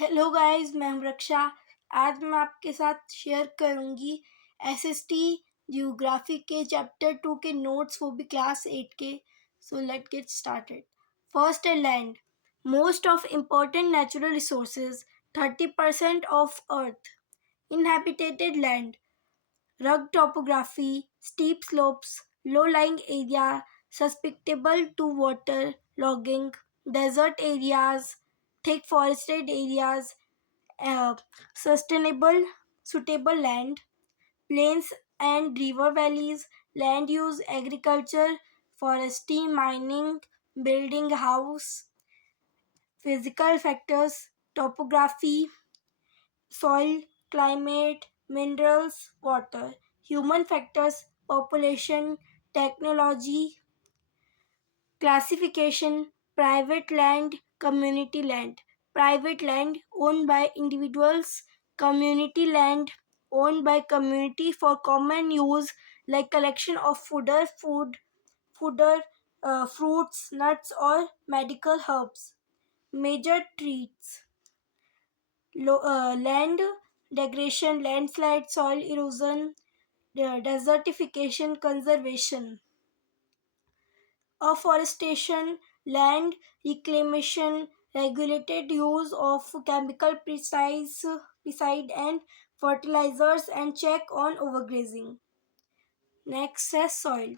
Hello guys, मैं हूं रक्षा। आज मैं आपके साथ शेयर करूंगी एसएसटी जियोग्राफी के चैप्टर 2 के नोट्स, वो भी क्लास 8 के। So let get started. First है land. Most of important natural resources, 30% of earth. Inhabitated land, rugged topography, steep slopes, low-lying area susceptible to water logging, desert areas, thick forested areas, uh, suitable land, plains and river valleys, land use, agriculture, forestry, mining, building house, physical factors, topography, soil, climate, minerals, water, human factors, population, technology, classification, private land, community land. Private land owned by individuals, community land owned by community for common use like collection of fruits, nuts or medical herbs. Major treats. Land degradation, landslide, soil erosion, desertification, conservation, afforestation, land reclamation, regulated use of chemical pesticide and fertilizers, and check on overgrazing. Next is soil.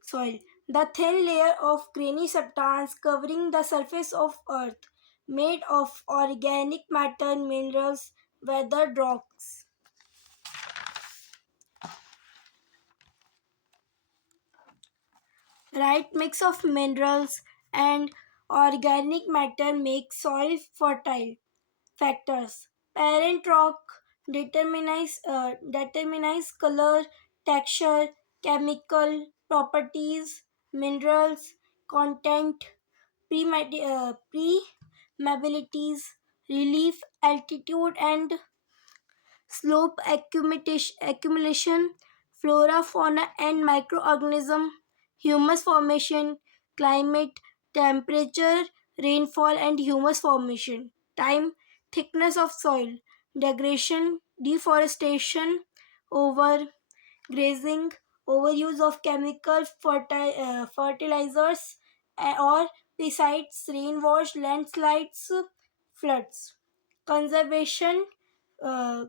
Soil. The thin layer of grainy substance covering the surface of earth, made of organic matter, minerals, weathered rocks. Right mix of minerals and organic matter makes soil fertile. Factors. Parent rock determines color, texture, chemical properties, minerals, content, permeabilities, relief, altitude and slope accumulation, flora, fauna and microorganism, humus formation, climate, temperature, rainfall and humus formation, time, thickness of soil, degradation, deforestation, overgrazing, overuse of chemical fertilizers or pesticides, rainwash, landslides, floods. Conservation uh,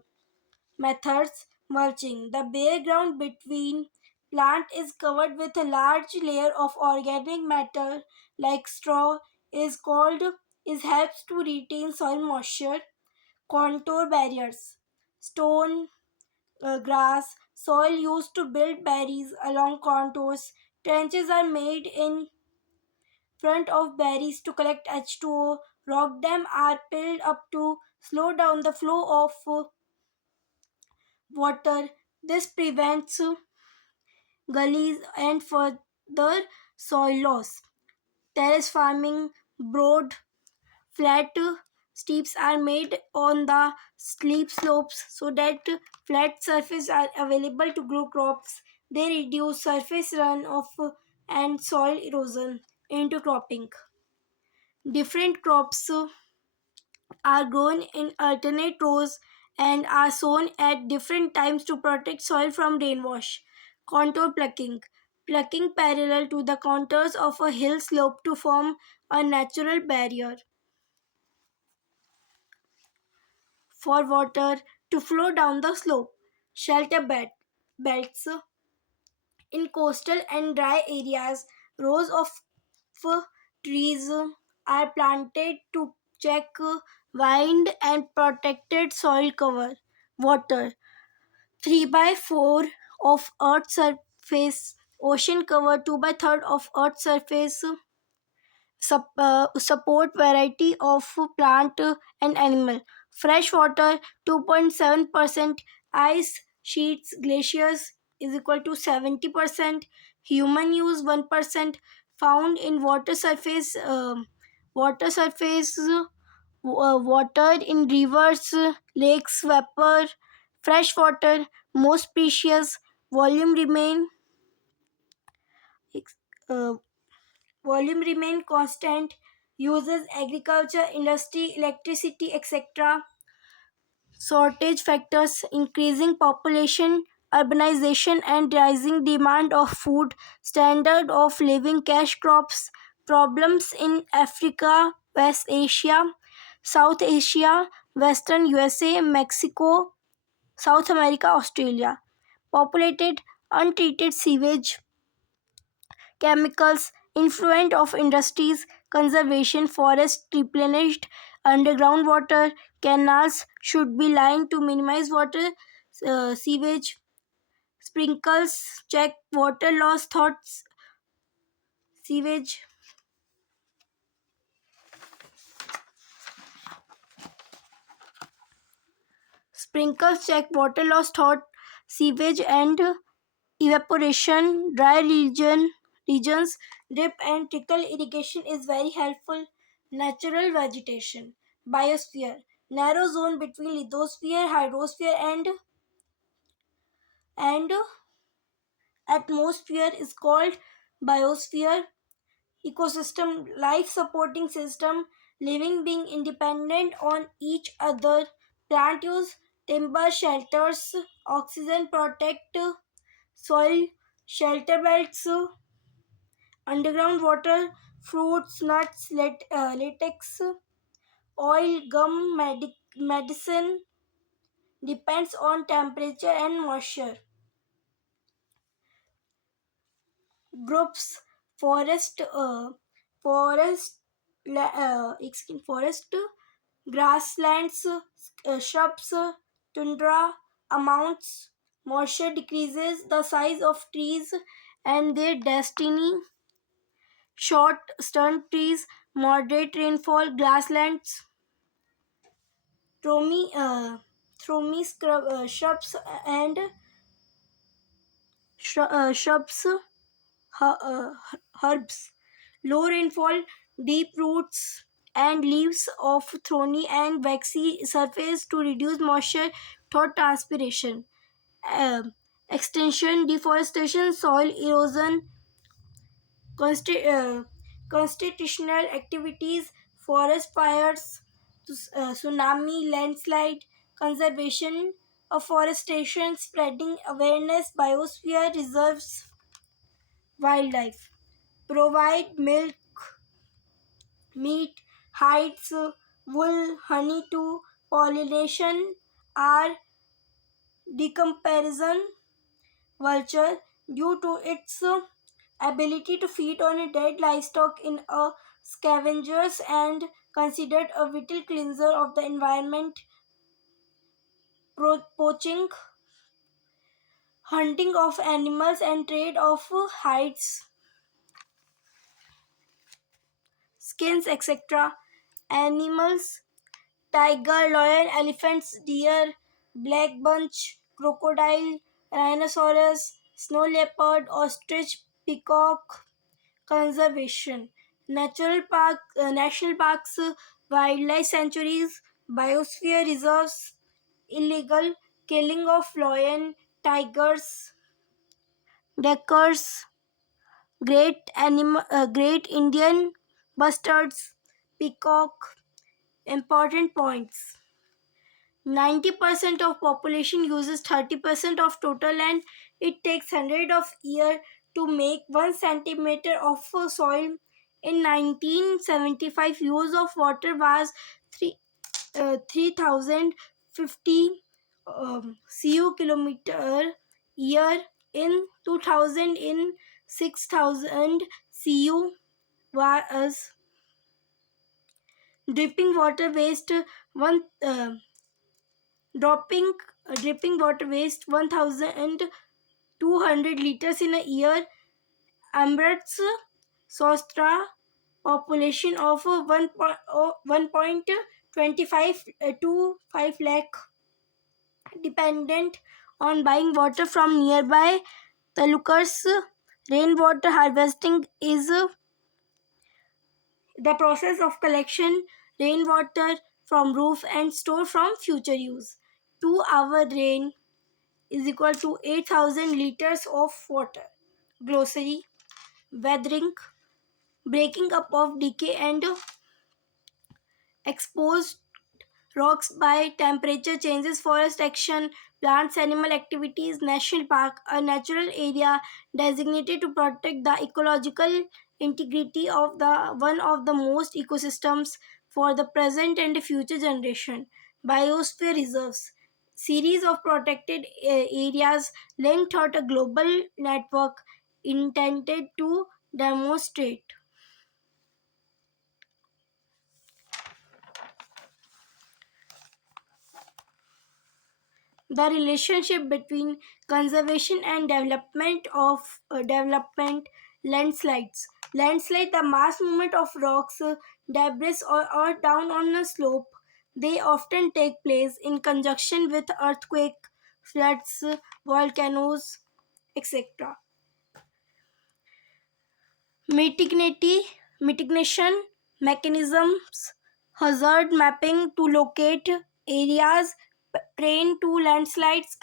methods. Mulching. The bare ground between plant is covered with a large layer of organic matter like straw is helps to retain soil moisture. Contour barriers. Stone, grass, soil used to build barriers along contours. Trenches are made in front of barriers to collect H2O. Rock dams are built up to slow down the flow of water. This prevents gullies and further soil loss. Terrace farming, broad, flat steeps are made on the steep slopes so that flat surfaces are available to grow crops. They reduce surface runoff and soil erosion into cropping. Different crops are grown in alternate rows and are sown at different times to protect soil from rainwash. Contour plucking. Plucking parallel to the contours of a hill slope to form a natural barrier for water to flow down the slope. Belts. In coastal and dry areas, rows of trees are planted to check wind and protected soil cover. Water. 3 by 4 of Earth's surface. Ocean cover 2 by 3 of Earth's surface. Support variety of plant and animal. Fresh water 2.7%. Ice sheets glaciers is equal to 70%. Human use 1%. Found in water in rivers, lakes, vapor, fresh water most precious. Volume remain uh, volume remain constant. uses agriculture, industry, electricity, etc. Shortage factors, increasing population, urbanization, and rising demand of food, standard of living, cash crops, problems in Africa, West Asia, South Asia, Western USA, Mexico, South America, Australia. Populated, untreated sewage, chemicals, influence of industries, conservation, forest replenished, underground water, canals should be lined to minimize water sewage, sprinkles, check water loss thoughts, sewage, sprinkles check water loss thought, sewage and evaporation, dry regions, drip and trickle irrigation is very helpful. Natural vegetation, biosphere, narrow zone between lithosphere, hydrosphere and atmosphere is called biosphere. Ecosystem, life supporting system, living being independent on each other. Plant use, timber shelters, oxygen protect soil, shelter belts, underground water, fruits, nuts, latex, oil, gum, medicine depends on temperature and moisture. Groups, forest, forest, forest, grasslands, shrubs, tundra, amounts, moisture decreases the size of trees and their destiny. Short stunt trees, moderate rainfall, grasslands, thromy shrubs and shrubs, herbs. Low rainfall, deep roots and leaves of thorny and waxy surface to reduce moisture through transpiration. Um, Extension, deforestation, soil erosion, Consti- uh, constitutional activities, forest fires, tsunami, landslide, conservation, afforestation, spreading awareness, biosphere reserves, wildlife, provide milk, meat, hides, wool, honey to pollination, are decomparison vulture due to its ability to feed on a dead livestock in a scavengers and considered a vital cleanser of the environment. Poaching, hunting of animals and trade of hides, skins, etc. Animals, tiger, lion, elephants, deer, black bunch, crocodile, rhinoceros, snow leopard, ostrich, peacock. Conservation, national parks, wildlife sanctuaries, biosphere reserves, illegal killing of lion, tigers, geckos, great Indian bustards, peacock. Important points: 90% of population uses 30% of total land. It takes 100 of year to make 1 centimeter of soil. In 1975, use of water was 3050 cu kilometer year. In 2000, in 6000 cu was dripping water waste one. Dropping dripping water waste 1200 liters in a year. Amrats Sostra population of 1.25 to 5 lakh dependent on buying water from nearby talukas. Rainwater harvesting is the process of collection rainwater from roof and store from future use. 2 hour rain is equal to 8000 liters of water. Glossary, weathering, breaking up of decay and exposed rocks by temperature changes, forest action, plants, animal activities, national park, a natural area designated to protect the ecological integrity of the one of the most ecosystems for the present and future generation. Biosphere reserves, series of protected areas linked out a global network intended to demonstrate the relationship between conservation and development. Landslide, the mass movement of rocks, debris, or down on a slope. They often take place in conjunction with earthquake, floods, volcanoes, etc. Mitigati- Mitigation mechanisms, hazard mapping to locate areas prone to landslides,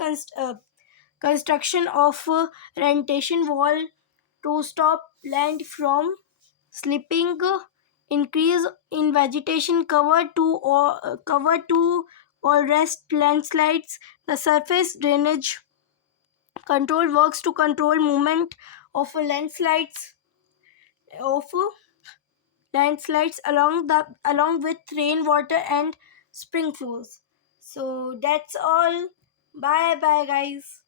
construction of rentation wall to stop land from slipping, increase in vegetation cover to arrest landslides, the surface drainage control works to control movement of of landslides along with rainwater and spring flows. So that's all. Bye bye guys.